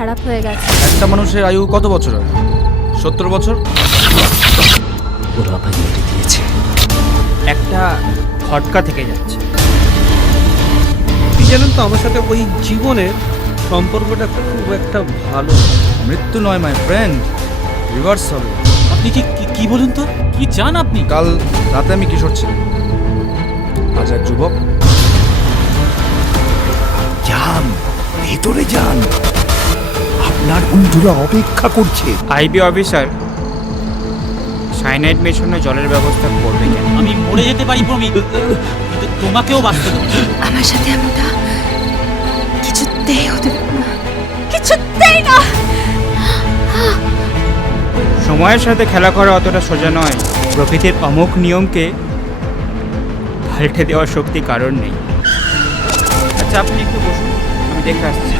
খারাপ হয়ে গেছে। একটা মানুষের আয়ু কত বছর হয়? 70 বছর। ওরা আমায় মেরে দিয়েছে। একটা খটকা থেকে যাচ্ছে। আপনি জানেন তো আমার সাথে ওই জীবনের সম্পর্কটা খুব একটা ভালো। মৃত্যু নয় মাই ফ্রেন্ড, রিভার্স হবে। আপনি কি বলুন তো, কি চান আপনি? কাল রাতে আমি কিশোর ছিলাম, আজ এক যুবক। যান, ভেতরে যান, আপনার বন্ধুরা অপেক্ষা করছে। আইবি অফিসার সাইনাইড মেশানো জলের ব্যবস্থা করবে কেন? আমি মরে যেতে পারি প্রমিত, কিন্তু তোমাকেও বাঁচতে দেবো না। আমার সাথে এমনটা কিছুতেই হতে দেবো না, কিছুতেই না। সময়ের সাথে খেলা করা অতটা সোজা নয়। প্রকৃতির অমোঘ নিয়মকে পাল্টে দেওয়ার শক্তি কারণ নেই। আচ্ছা, আপনি একটু বসুন, আমি দেখে আসছি।